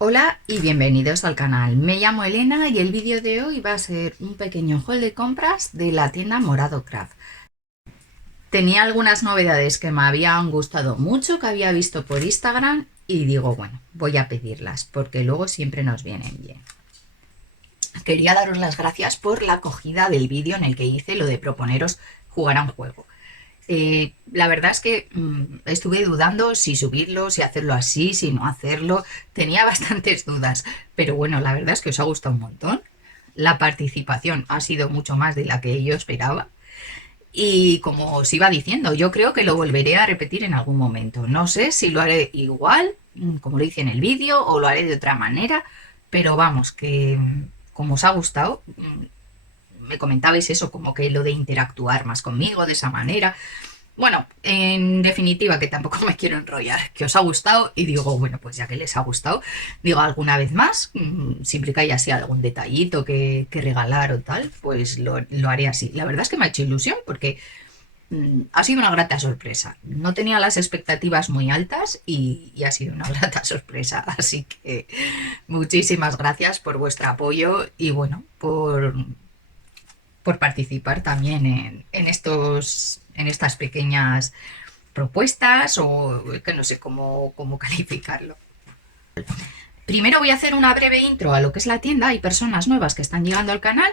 Hola y bienvenidos al canal. Me llamo Elena y el vídeo de hoy va a ser un pequeño haul de compras de la tienda Morado Craft. Tenía algunas novedades que me habían gustado mucho, que había visto por Instagram y digo, bueno, voy a pedirlas porque luego siempre nos vienen bien. Quería daros las gracias por la acogida del vídeo en el que hice lo de proponeros jugar a un juego. La verdad es que estuve dudando si subirlo, si hacerlo así, si no hacerlo. Tenía bastantes dudas, pero bueno, la verdad es que os ha gustado un montón. La participación ha sido mucho más de la que yo esperaba. Y como os iba diciendo, yo creo que lo volveré a repetir en algún momento. No sé si lo haré igual, como lo hice en el vídeo, o lo haré de otra manera, pero vamos, que como os ha gustado, me comentabais eso, como que lo de interactuar más conmigo de esa manera. Bueno, en definitiva, que tampoco me quiero enrollar, que os ha gustado y digo, bueno, pues ya que les ha gustado, digo alguna vez más, siempre que haya así algún detallito que regalar o tal, pues lo haré así. La verdad es que me ha hecho ilusión porque ha sido una grata sorpresa. No tenía las expectativas muy altas y ha sido una grata sorpresa. Así que muchísimas gracias por vuestro apoyo y bueno, por participar también en estas pequeñas propuestas o que no sé cómo calificarlo. Primero voy a hacer una breve intro a lo que es la tienda. Hay personas nuevas que están llegando al canal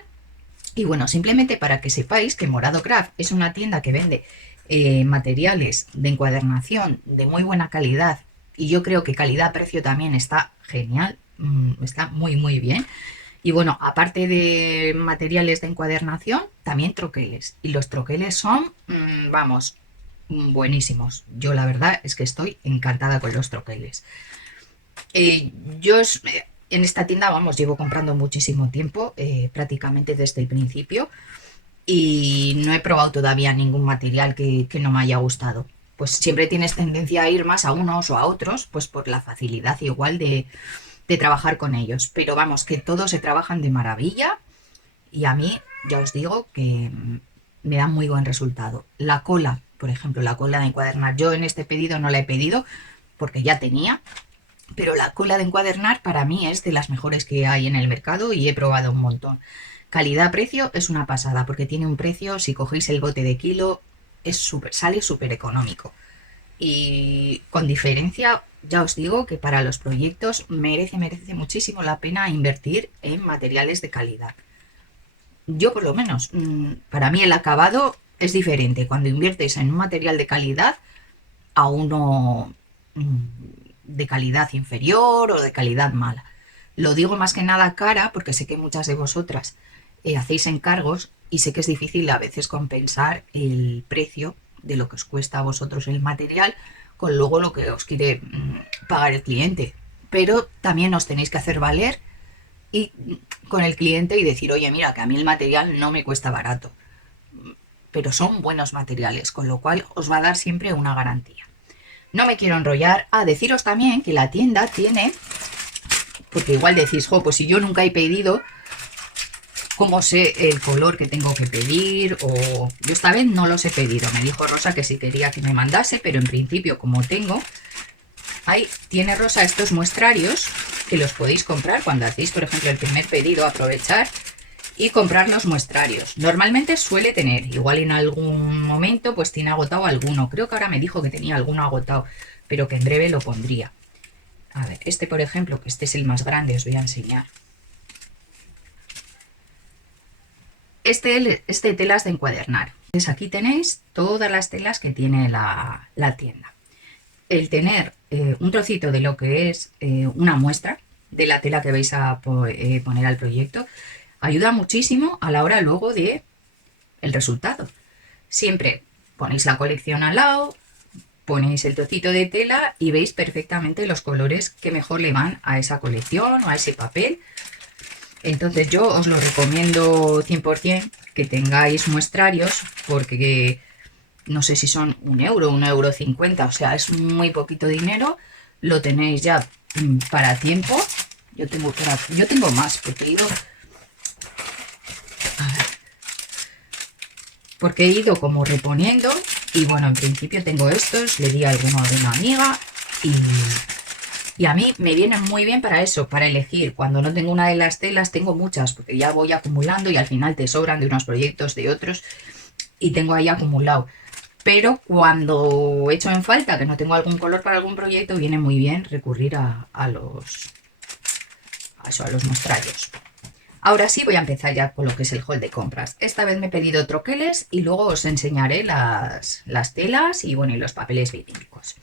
y bueno, simplemente para que sepáis que Morado Craft es una tienda que vende materiales de encuadernación de muy buena calidad y yo creo que calidad-precio también está genial, está muy bien. Y bueno, aparte de materiales de encuadernación, también troqueles. Y los troqueles son, vamos, buenísimos. Yo la verdad es que estoy encantada con los troqueles. Yo en esta tienda, vamos, llevo comprando muchísimo tiempo, prácticamente desde el principio, y no he probado todavía ningún material que no me haya gustado. Pues siempre tienes tendencia a ir más a unos o a otros, pues por la facilidad igual de trabajar con ellos. Pero vamos, que todos se trabajan de maravilla y a mí ya os digo que me da muy buen resultado. La cola, por ejemplo, la cola de encuadernar, yo en este pedido no la he pedido porque ya tenía, pero la cola de encuadernar para mí es de las mejores que hay en el mercado y he probado un montón. Calidad-precio es una pasada porque tiene un precio, si cogéis el bote de kilo, sale súper económico. Y con diferencia, ya os digo que para los proyectos merece muchísimo la pena invertir en materiales de calidad. Yo por lo menos, para mí el acabado es diferente cuando inviertes en un material de calidad a uno de calidad inferior o de calidad mala. Lo digo más que nada cara porque sé que muchas de vosotras hacéis encargos y sé que es difícil a veces compensar el precio de lo que os cuesta a vosotros el material con luego lo que os quiere pagar el cliente. Pero también os tenéis que hacer valer y con el cliente y decir, oye, mira, que a mí el material no me cuesta barato, pero son buenos materiales, con lo cual os va a dar siempre una garantía. No me quiero enrollar. Deciros también que la tienda tiene, porque igual decís, jo, pues si yo nunca he pedido, ¿cómo sé el color que tengo que pedir? O yo esta vez no los he pedido. Me dijo Rosa que si quería que me mandase, pero en principio como tengo, ahí tiene Rosa estos muestrarios que los podéis comprar cuando hacéis, por ejemplo, el primer pedido, aprovechar y comprar los muestrarios. Normalmente suele tener, igual en algún momento pues tiene agotado alguno. Creo que ahora me dijo que tenía alguno agotado, pero que en breve lo pondría. A ver, este por ejemplo, que este es el más grande, os voy a enseñar. Este telas de encuadernar. Pues aquí tenéis todas las telas que tiene la tienda. El tener un trocito de lo que es una muestra de la tela que vais a poner al proyecto ayuda muchísimo a la hora luego de el resultado. Siempre ponéis la colección al lado, ponéis el trocito de tela y veis perfectamente los colores que mejor le van a esa colección o a ese papel. Entonces yo os lo recomiendo 100% que tengáis muestrarios porque no sé si son €1, €1,50, o sea, es muy poquito dinero. Lo tenéis ya para tiempo. Yo tengo más porque he ido como reponiendo y bueno, en principio tengo estos, le di alguno a una amiga y Y a mí me vienen muy bien para eso, para elegir. Cuando no tengo una de las telas, tengo muchas, porque ya voy acumulando y al final te sobran de unos proyectos, de otros, y tengo ahí acumulado. Pero cuando echo en falta que no tengo algún color para algún proyecto, viene muy bien recurrir a los mostrarios. Ahora sí voy a empezar ya con lo que es el haul de compras. Esta vez me he pedido troqueles y luego os enseñaré las telas y bueno, y los papeles vinílicos.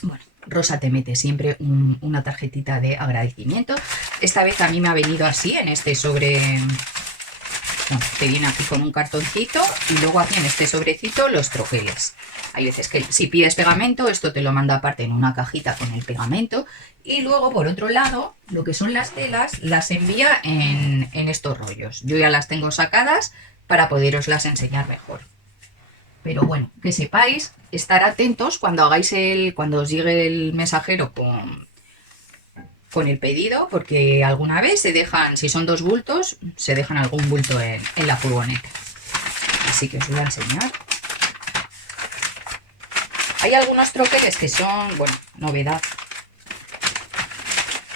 Bueno, Rosa te mete siempre una tarjetita de agradecimiento. Esta vez a mí me ha venido así en este sobre. Bueno, te viene aquí con un cartoncito y luego aquí en este sobrecito los troqueles. Hay veces que si pides pegamento, esto te lo manda aparte en una cajita con el pegamento. Y luego, por otro lado, lo que son las telas, las envía en estos rollos. Yo ya las tengo sacadas para poderoslas enseñar mejor. Pero bueno, que sepáis, estar atentos cuando cuando os llegue el mensajero con el pedido, porque alguna vez se dejan, si son 2 bultos, se dejan algún bulto en la furgoneta. Así que os voy a enseñar. Hay algunos troqueles que son, bueno, novedad,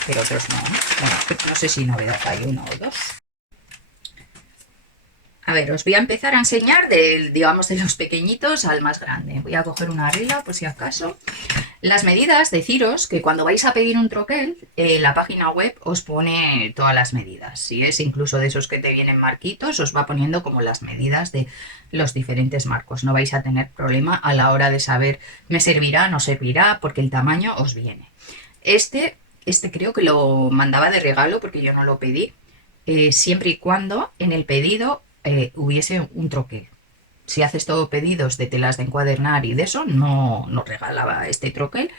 pero otros no. Bueno, no sé si novedad hay uno o dos. A ver, os voy a empezar a enseñar digamos, de los pequeñitos al más grande. Voy a coger una regla por si acaso. Las medidas, deciros que cuando vais a pedir un troquel, la página web os pone todas las medidas. Si es incluso de esos que te vienen marquitos, os va poniendo como las medidas de los diferentes marcos. No vais a tener problema a la hora de saber me servirá, no servirá, porque el tamaño os viene. Este creo que lo mandaba de regalo porque yo no lo pedí, siempre y cuando en el pedido hubiese un troquel. Si haces todo pedidos de telas de encuadernar y de eso, no regalaba este troquel,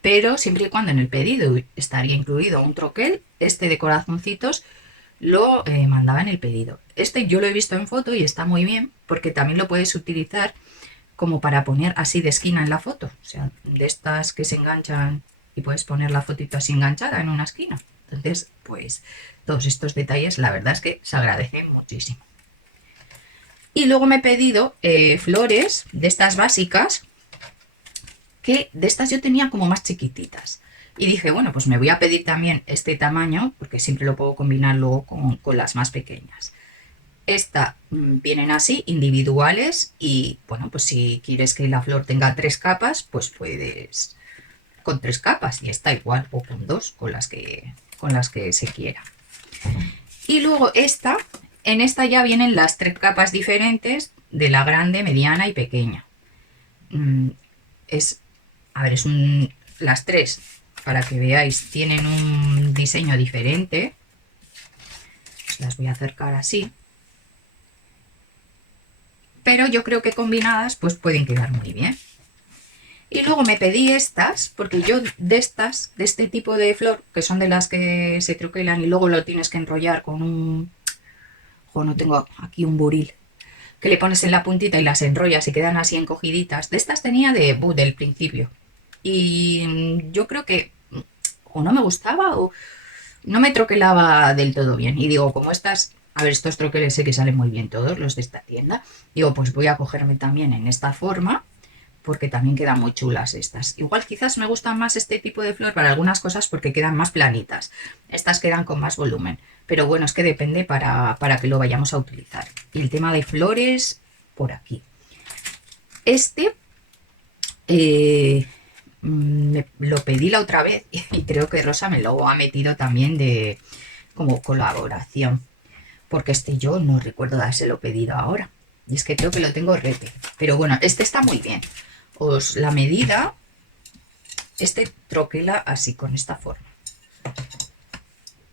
pero siempre y cuando en el pedido estaría incluido un troquel, este de corazoncitos lo mandaba en el pedido. Este yo lo he visto en foto y está muy bien porque también lo puedes utilizar como para poner así de esquina en la foto, o sea, de estas que se enganchan y puedes poner la fotito así enganchada en una esquina. Entonces, pues todos estos detalles la verdad es que se agradecen muchísimo. Y luego me he pedido flores de estas básicas, que de estas yo tenía como más chiquititas. Y dije, bueno, pues me voy a pedir también este tamaño, porque siempre lo puedo combinar luego con las más pequeñas. Esta vienen así, individuales, y bueno, pues si quieres que la flor tenga 3 capas, pues puedes con 3 capas, y esta igual, o con 2, con las que se quiera. Y luego en esta ya vienen las 3 capas diferentes de la grande, mediana y pequeña. A ver, las 3, para que veáis, tienen un diseño diferente. Os las voy a acercar así. Pero yo creo que combinadas pues pueden quedar muy bien. Y luego me pedí estas, porque yo de este tipo de flor, que son de las que se troquelan y luego lo tienes que enrollar con un. No tengo aquí un buril, que le pones en la puntita y las enrollas y quedan así encogiditas. De estas tenía del principio. Y yo creo que o no me gustaba o no me troquelaba del todo bien. Y digo, como estas, a ver, estos troqueles sé que salen muy bien todos los de esta tienda. Digo, pues voy a cogerme también en esta forma, porque también quedan muy chulas estas. Igual quizás me gustan más este tipo de flor para algunas cosas porque quedan más planitas. Estas quedan con más volumen. Pero bueno, es que depende para que lo vayamos a utilizar. Y el tema de flores, por aquí. Lo pedí la otra vez y creo que Rosa me lo ha metido también de como colaboración. Porque yo no recuerdo dárselo pedido ahora. Y es que creo que lo tengo rete. Pero bueno, está muy bien. La medida, troquela así con esta forma.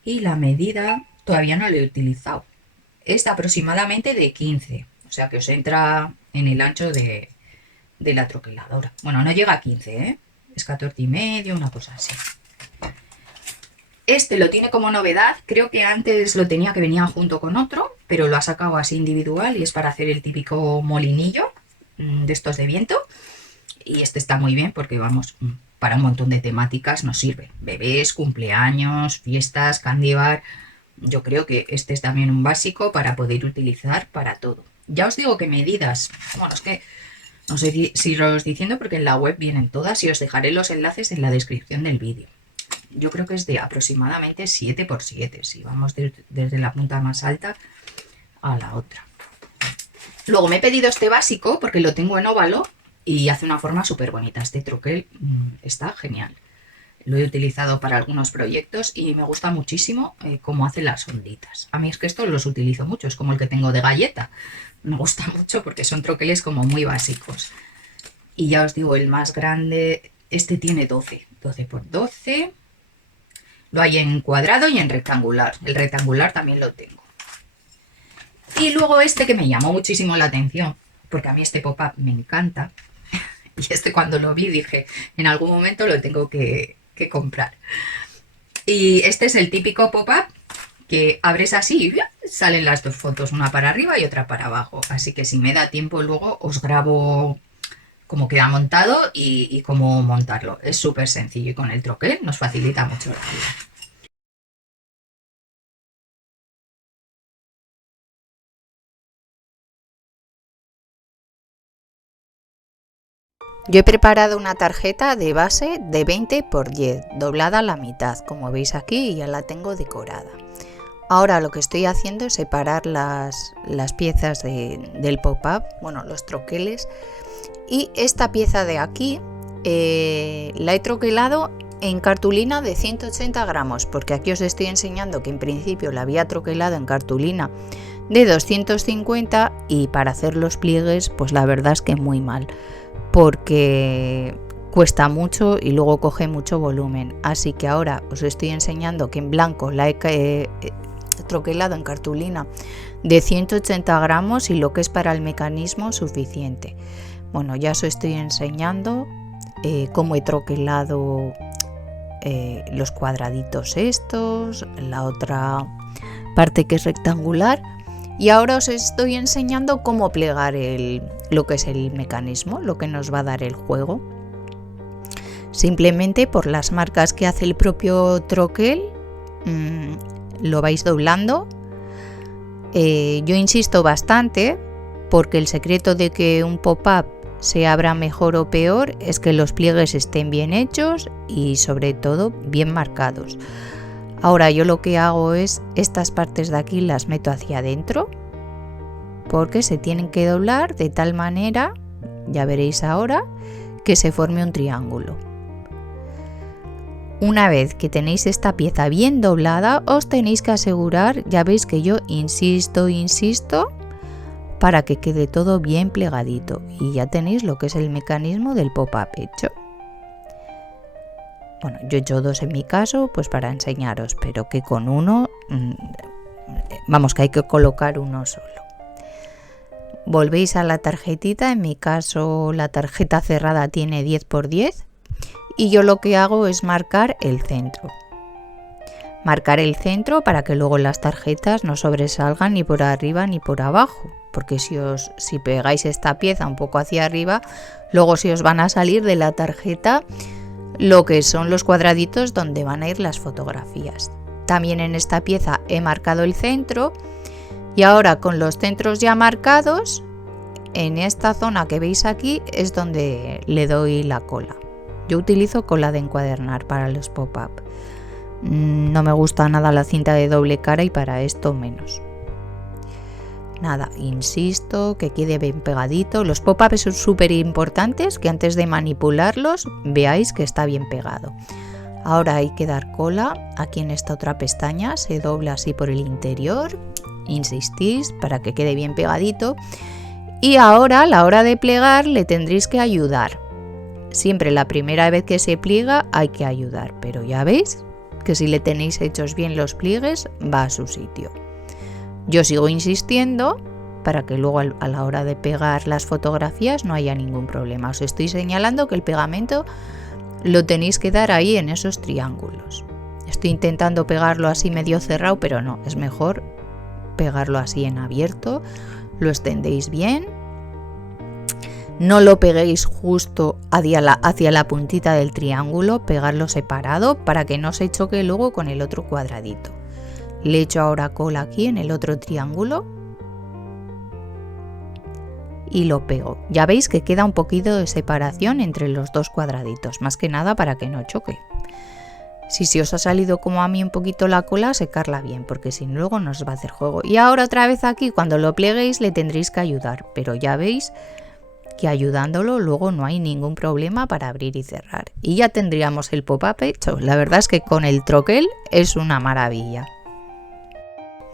Y la medida todavía no la he utilizado. Es aproximadamente de 15. O sea que os entra en el ancho de la troqueladora. Bueno, no llega a 15, ¿eh? Es 14,5, una cosa así. Lo tiene como novedad. Creo que antes lo tenía que venía junto con otro, pero lo ha sacado así individual y es para hacer el típico molinillo de estos de viento. Y está muy bien porque, vamos, para un montón de temáticas nos sirve. Bebés, cumpleaños, fiestas, candy bar. Yo creo que este es también un básico para poder utilizar para todo. Ya os digo que medidas, bueno, es que no sé si os diciendo porque en la web vienen todas y os dejaré los enlaces en la descripción del vídeo. yo creo que es de aproximadamente 7 por 7, si vamos desde la punta más alta a la otra. Luego me he pedido este básico porque lo tengo en óvalo y hace una forma súper bonita. Este troquel está genial. Lo he utilizado para algunos proyectos y me gusta muchísimo cómo hace las onditas. A mí es que estos los utilizo mucho, es como el que tengo de galleta. Me gusta mucho porque son troqueles como muy básicos. Y ya os digo, el más grande, este tiene 12 por 12. Lo hay en cuadrado y en rectangular. El rectangular también lo tengo. Y luego este que me llamó muchísimo la atención, porque a mí este pop-up me encanta. Y este cuando lo vi dije, en algún momento lo tengo que comprar. Y este es el típico pop-up que abres así y salen las dos fotos, una para arriba y otra para abajo. Así que si me da tiempo luego os grabo cómo queda montado y cómo montarlo. Es súper sencillo y con el troquel nos facilita mucho la vida. Yo he preparado una tarjeta de base de 20 por 10, doblada a la mitad, como veis aquí, y ya la tengo decorada. Ahora lo que estoy haciendo es separar las piezas del pop-up, bueno, los troqueles, y esta pieza de aquí la he troquelado en cartulina de 180 gramos, porque aquí os estoy enseñando que en principio la había troquelado en cartulina de 250 y para hacer los pliegues pues la verdad es que muy mal, porque cuesta mucho y luego coge mucho volumen. Así que ahora os estoy enseñando que en blanco la he troquelado en cartulina de 180 gramos y lo que es para el mecanismo suficiente. Bueno, ya os estoy enseñando cómo he troquelado los cuadraditos estos, la otra parte que es rectangular, y ahora os estoy enseñando cómo plegar lo que es el mecanismo, lo que nos va a dar el juego. Simplemente por las marcas que hace el propio troquel lo vais doblando. Yo insisto bastante porque el secreto de que un pop-up se abra mejor o peor es que los pliegues estén bien hechos y sobre todo bien marcados. Ahora yo lo que hago es estas partes de aquí las meto hacia adentro porque se tienen que doblar de tal manera, ya veréis ahora, que se forme un triángulo. Una vez que tenéis esta pieza bien doblada, os tenéis que asegurar, ya veis que yo insisto, para que quede todo bien plegadito y ya tenéis lo que es el mecanismo del pop-up hecho. Bueno, yo he hecho dos en mi caso, pues para enseñaros, pero que con uno, vamos, que hay que colocar uno solo. Volvéis a la tarjetita, en mi caso la tarjeta cerrada tiene 10 por 10 y yo lo que hago es marcar el centro. Marcar el centro para que luego las tarjetas no sobresalgan ni por arriba ni por abajo, porque si pegáis esta pieza un poco hacia arriba, luego se os van a salir de la tarjeta lo que son los cuadraditos donde van a ir las fotografías. También en esta pieza he marcado el centro y ahora con los centros ya marcados, en esta zona que veis aquí es donde le doy la cola. Yo utilizo cola de encuadernar para los pop-up. No me gusta nada la cinta de doble cara y para esto menos. Nada, insisto que quede bien pegadito. Los pop-ups son súper importantes, que antes de manipularlos veáis que está bien pegado. Ahora hay que dar cola aquí en esta otra pestaña, se dobla así por el interior, insistís para que quede bien pegadito. Y ahora a la hora de plegar le tendréis que ayudar. Siempre la primera vez que se pliega hay que ayudar, pero ya veis que si le tenéis hechos bien los pliegues va a su sitio. Yo sigo insistiendo para que luego a la hora de pegar las fotografías no haya ningún problema. Os estoy señalando que el pegamento lo tenéis que dar ahí en esos triángulos. Estoy intentando pegarlo así medio cerrado, pero no, es mejor pegarlo así en abierto. Lo extendéis bien. No lo peguéis justo hacia la puntita del triángulo, pegarlo separado para que no se choque luego con el otro cuadradito. Le echo ahora cola aquí en el otro triángulo y lo pego. Ya veis que queda un poquito de separación entre los dos cuadraditos, más que nada para que no choque. Si se os ha salido como a mí un poquito la cola, secarla bien, porque si no luego no os va a hacer juego. Y ahora otra vez aquí, cuando lo plieguéis, le tendréis que ayudar, pero ya veis que ayudándolo luego no hay ningún problema para abrir y cerrar. Y ya tendríamos el pop-up hecho. La verdad es que con el troquel es una maravilla.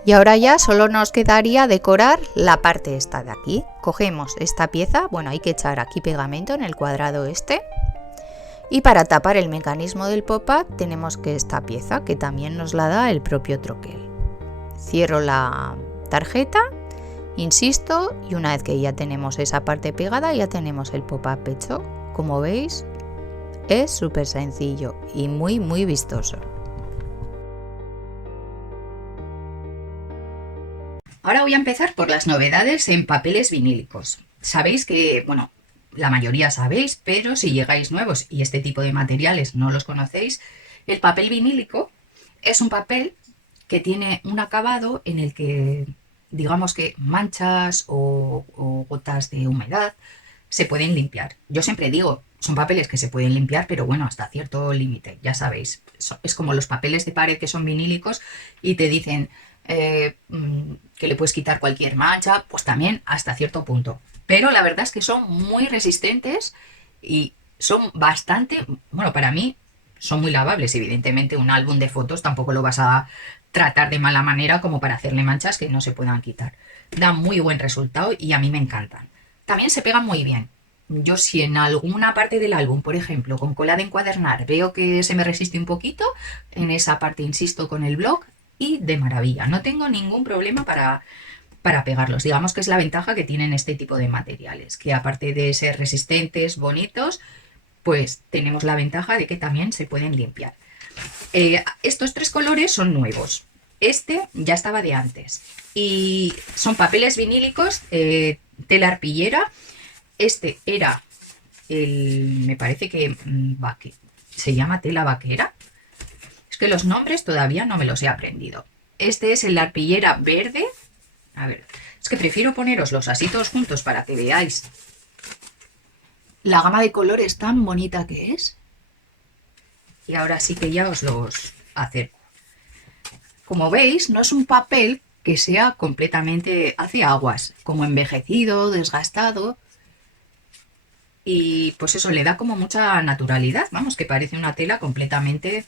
Y ahora ya solo nos quedaría decorar la parte esta de aquí. Cogemos esta pieza, bueno, hay que echar aquí pegamento en el cuadrado este. Y para tapar el mecanismo del pop-up tenemos que esta pieza, que también nos la da el propio troquel. Cierro la tarjeta, insisto, y una vez que ya tenemos esa parte pegada, ya tenemos el pop-up hecho. Como veis, es súper sencillo y muy vistoso. Ahora voy a empezar por las novedades en papeles vinílicos. Sabéis que, bueno, la mayoría sabéis, pero si llegáis nuevos y este tipo de materiales no los conocéis, el papel vinílico es un papel que tiene un acabado en el que, digamos que manchas o gotas de humedad se pueden limpiar. Yo siempre digo, son papeles que se pueden limpiar, pero bueno, hasta cierto límite, ya sabéis. Es como los papeles de pared que son vinílicos y te dicen que le puedes quitar cualquier mancha, pues también hasta cierto punto. Pero la verdad es que son muy resistentes y son bastante, bueno, para mí son muy lavables. Evidentemente un álbum de fotos tampoco lo vas a tratar de mala manera como para hacerle manchas que no se puedan quitar. Da muy buen resultado y a mí me encantan. También se pegan muy bien. Yo si en alguna parte del álbum, por ejemplo, con cola de encuadernar, veo que se me resiste un poquito, en esa parte insisto con el blog y de maravilla. No tengo ningún problema para pegarlos. Digamos que es la ventaja que tienen este tipo de materiales, que aparte de ser resistentes, bonitos, pues tenemos la ventaja de que también se pueden limpiar. Estos tres colores son nuevos. Este ya estaba de antes. Y son papeles vinílicos, tela arpillera. Este era me parece que se llama tela vaquera. Es que los nombres todavía no me los he aprendido. Este es el arpillera verde. A ver, es que prefiero poneroslos así todos juntos para que veáis la gama de colores tan bonita que es. Y ahora sí que ya os los acerco. Como veis, no es un papel que sea completamente hace aguas, como envejecido, desgastado. Y pues eso le da como mucha naturalidad, vamos, que parece una tela completamente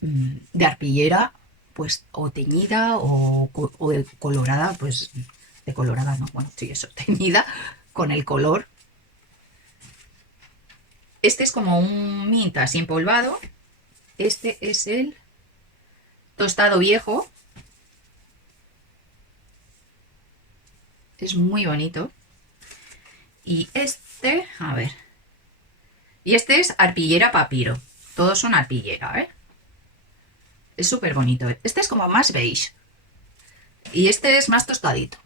de arpillera, pues o teñida o colorada, pues de colorada no, bueno, sí, eso, teñida con el color. Este es como un mint así empolvado. Este es el tostado viejo. Es muy bonito. Y este, a ver. Y este es arpillera papiro. Todos son arpillera, ¿eh? Es súper bonito. Este es como más beige. Y este es más tostadito.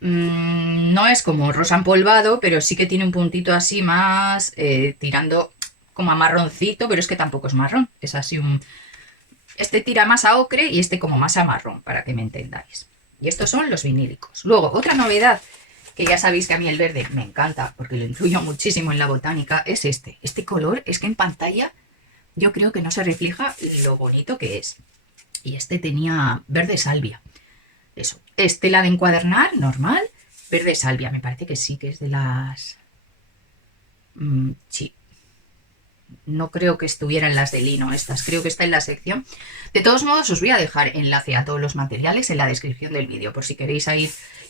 No es como rosa empolvado, pero sí que tiene un puntito así más tirando como a marroncito, pero es que tampoco es marrón. Es así un... Este tira más a ocre y este como más a marrón, para que me entendáis. Y estos son los vinílicos. Luego, otra novedad, que ya sabéis que a mí el verde me encanta, porque lo incluyo muchísimo en la botánica, es este. Este color es que en pantalla yo creo que no se refleja lo bonito que es. Y este tenía verde salvia. Eso, es tela de encuadernar normal, verde salvia. Me parece que sí, que es de las... sí. No creo que estuviera en las de lino estas, creo que está en la sección. De todos modos, os voy a dejar enlace a todos los materiales en la descripción del vídeo, por si queréis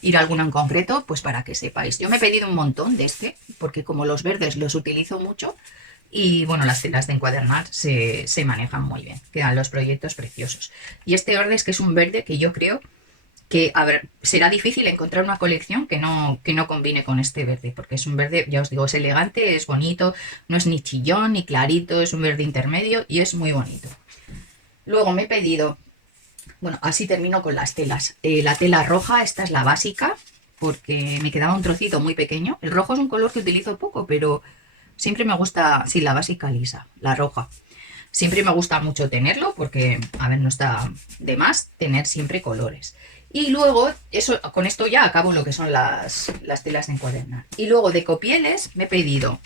ir a alguno en concreto, pues para que sepáis. Yo me he pedido un montón de este, porque como los verdes los utilizo mucho, y bueno, las telas de encuadernar se manejan muy bien, quedan los proyectos preciosos. Y este verde es que es un verde que yo creo que, a ver, será difícil encontrar una colección que no combine con este verde, porque es un verde, ya os digo, es elegante, es bonito, no es ni chillón ni clarito, es un verde intermedio y es muy bonito. Luego me he pedido, bueno, así termino con las telas. La tela roja, esta es la básica, porque me quedaba un trocito muy pequeño. El rojo es un color que utilizo poco, pero siempre me gusta, sí, la básica lisa, la roja. Siempre me gusta mucho tenerlo porque, a ver, no está de más tener siempre colores. Y luego, con esto ya acabo lo que son las telas de encuadernar. Y luego de copieles me he pedido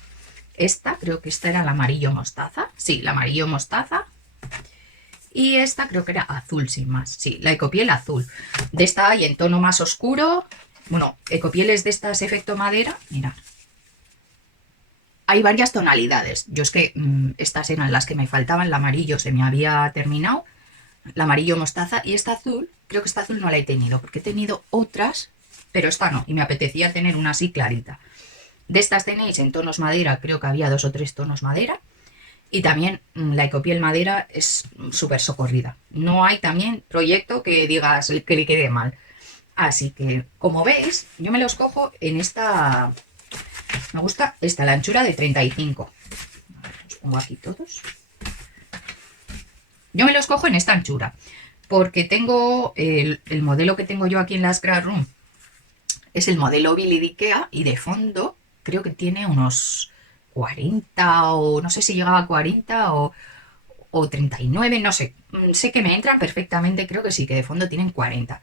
Esta, creo que esta era el amarillo mostaza. Sí, el amarillo mostaza. Y esta creo que era azul, sin más. Sí, la Ecopiel azul. De esta hay en tono más oscuro. Bueno, Ecopieles de estas efecto madera. Mira. Hay varias tonalidades. Yo es que estas eran las que me faltaban. El amarillo se me había terminado. El amarillo mostaza. Y esta azul, creo que esta azul no la he tenido. Porque he tenido otras, pero esta no. Y me apetecía tener una así clarita. De estas tenéis en tonos madera. Creo que había 2 o 3 tonos madera. Y también la Ecopiel madera es súper socorrida. No hay también proyecto que digas que le quede mal. Así que, como veis, yo me los cojo en esta... Me gusta esta, la anchura de 35. Los pongo aquí todos. Yo me los cojo en esta anchura. Porque tengo el modelo que tengo yo aquí en la Scrap Room. Es el modelo Billy de Ikea. Y de fondo creo que tiene unos 40 o no sé si llegaba a 40 o 39, no sé. Sé que me entran perfectamente, creo que sí, que de fondo tienen 40.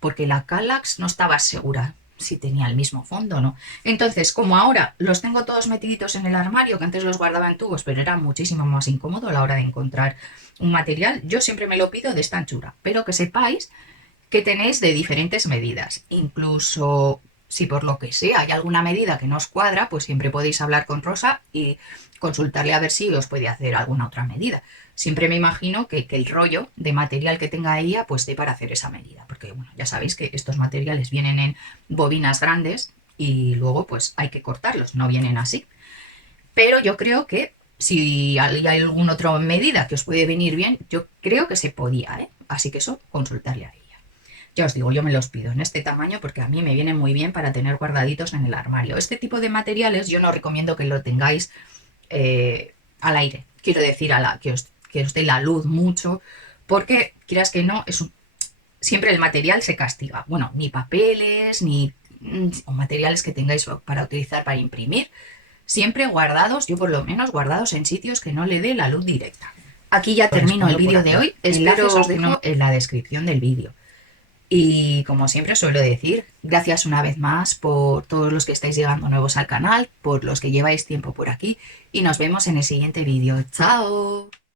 Porque la Kallax no estaba segura si tenía el mismo fondo o no. Entonces, como ahora los tengo todos metiditos en el armario, que antes los guardaba en tubos, pero era muchísimo más incómodo a la hora de encontrar un material, yo siempre me lo pido de esta anchura. Pero que sepáis que tenéis de diferentes medidas. Incluso si por lo que sea hay alguna medida que no os cuadra, pues siempre podéis hablar con Rosa y consultarle a ver si os puede hacer alguna otra medida. Siempre me imagino que el rollo de material que tenga ella pues dé para hacer esa medida, porque bueno, ya sabéis que estos materiales vienen en bobinas grandes y luego pues hay que cortarlos, no vienen así. Pero yo creo que si hay alguna otra medida que os puede venir bien, yo creo que se podía, ¿eh? Así que eso, consultarle a ella. Ya os digo, yo me los pido en este tamaño porque a mí me viene muy bien para tener guardaditos en el armario. Este tipo de materiales yo no recomiendo que lo tengáis al aire. Quiero decir, que os dé la luz mucho, porque quieras que no, siempre el material se castiga. Bueno, ni papeles, ni o materiales que tengáis para utilizar para imprimir, siempre guardados, yo por lo menos guardados en sitios que no le dé la luz directa. Aquí ya termino el vídeo de hoy. Espero os dejo en la descripción del vídeo. Y como siempre os suelo decir, gracias una vez más por todos los que estáis llegando nuevos al canal, por los que lleváis tiempo por aquí y nos vemos en el siguiente vídeo. ¡Chao!